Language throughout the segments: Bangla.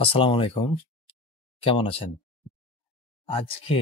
আসসালামু আলাইকুম। কেমন আছেন? আজকে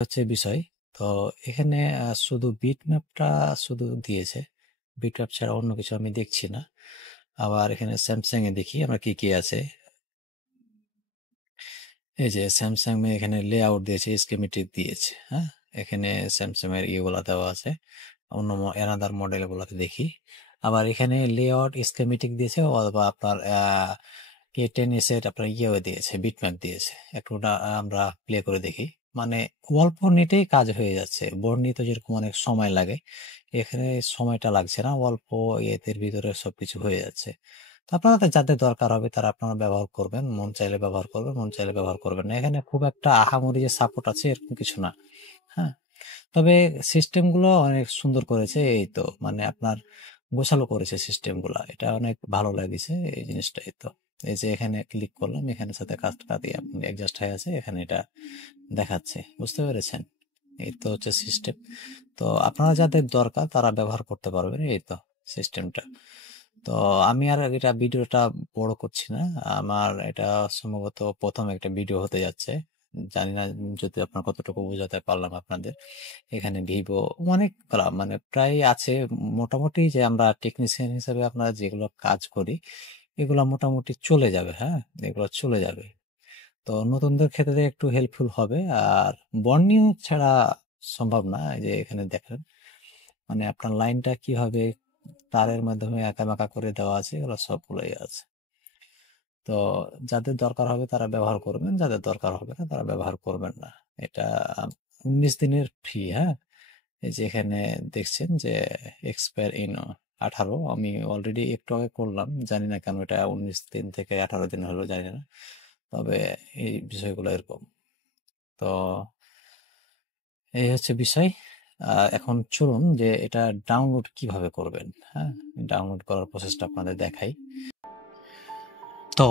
হচ্ছে বিষয়। তো এখানে শুধু বিটম্যাপটা শুধু দিয়েছে। বিটম্যাপ ছাড়া অন্য কিছু আমি দেখছি না। আবার এখানে স্যামসাং এ দেখি আমরা কি কি আছে। এই যে স্যামসাং এ এখানে লেআউট দিয়েছে, স্কিমেটিক দিয়েছে। হ্যাঁ, এখানে স্যামসাং এর ইয়েগুলা দেওয়া আছে। অন্য এনাদার মডেল গুলাতে দেখি। আবার এখানে লেআউট স্কিমেটিক দিয়েছে, অথবা আপনার K10s এর আপনার ইয়েও দিয়েছে, বিটম্যাপ দিয়েছে। একটু ওটা আমরা প্লে করে দেখি। মানে অল্প নেটেই কাজ হয়ে যাচ্ছে। বর্ণিত যেরকম অনেক সময় লাগে, এখানে সময়টা লাগছে না, অল্প এর ভিতরে সবকিছু হয়ে যাচ্ছে। তো আপনারা যাদের দরকার হবে তারা আপনারা ব্যবহার করবেন, মন চাইলে ব্যবহার করবেন, মন চাইলে ব্যবহার করবেন না। এখানে খুব একটা আহামরি যে সাপোর্ট আছে এরকম কিছু না। হ্যাঁ, তবে সিস্টেম গুলো অনেক সুন্দর করেছে। এই তো মানে আপনার গোছালো করেছে সিস্টেম গুলা, এটা অনেক ভালো লাগছে এই জিনিসটাই। তো এই যে এখানে ক্লিক করলাম, এখানে সাথে কাজটা দিয়ে আপনি অ্যাডজাস্ট হয়ে আছে, এখানে এটা দেখাচ্ছে। বুঝতে পেরেছেন? এই তো হচ্ছে সিস্টেম। তো আপনারা যাদের দরকার তারা ব্যবহার করতে পারবেন। এই তো সিস্টেমটা। তো আমি আর এটা ভিডিওটা বড় করছি না। আমার এটা সম্ভবত প্রথম একটা ভিডিও হতে যাচ্ছে, জানি না যদি আপনার কতটুকু বোঝাতে পারলাম আপনাদের। এখানে ভিভো অনেকগুলা মানে প্রায় আছে মোটামুটি, যে আমরা টেকনিশিয়ান হিসেবে আপনারা যেগুলো কাজ করি এগুলো মোটামুটি চলে যাবে। হ্যাঁ, এগুলো চলে যাবে। তো নতুনদের ক্ষেত্রে একটু হেল্পফুল হবে। আর বর্নিং ছাড়া সম্ভব না। এই যে এখানে দেখেন মানে আপনার লাইনটা কিভাবে তারের মাধ্যমে আঁকাবাঁকা করে দেওয়া আছে, এগুলো সবগুলোই আছে। তো যাদের দরকার হবে তারা ব্যবহার করবেন, যাদের দরকার হবে না তারা ব্যবহার করবেন না। এটা 19 দিনের ফ্রি। হ্যাঁ, এই যে এখানে দেখছেন যে এক্সপায়ার ইন 18, আমি অলরেডি একটু আগে করলাম, জানি না কেন এটা 19 দিন থেকে 18 দিন হলো, জানি না। তবে এই বিষয়গুলো এরকম। তো এই হচ্ছে বিষয়। এখন চলুন যে এটা ডাউনলোড কিভাবে করবেন। হ্যাঁ, ডাউনলোড করার প্রসেসটা আপনাদের দেখাই। তো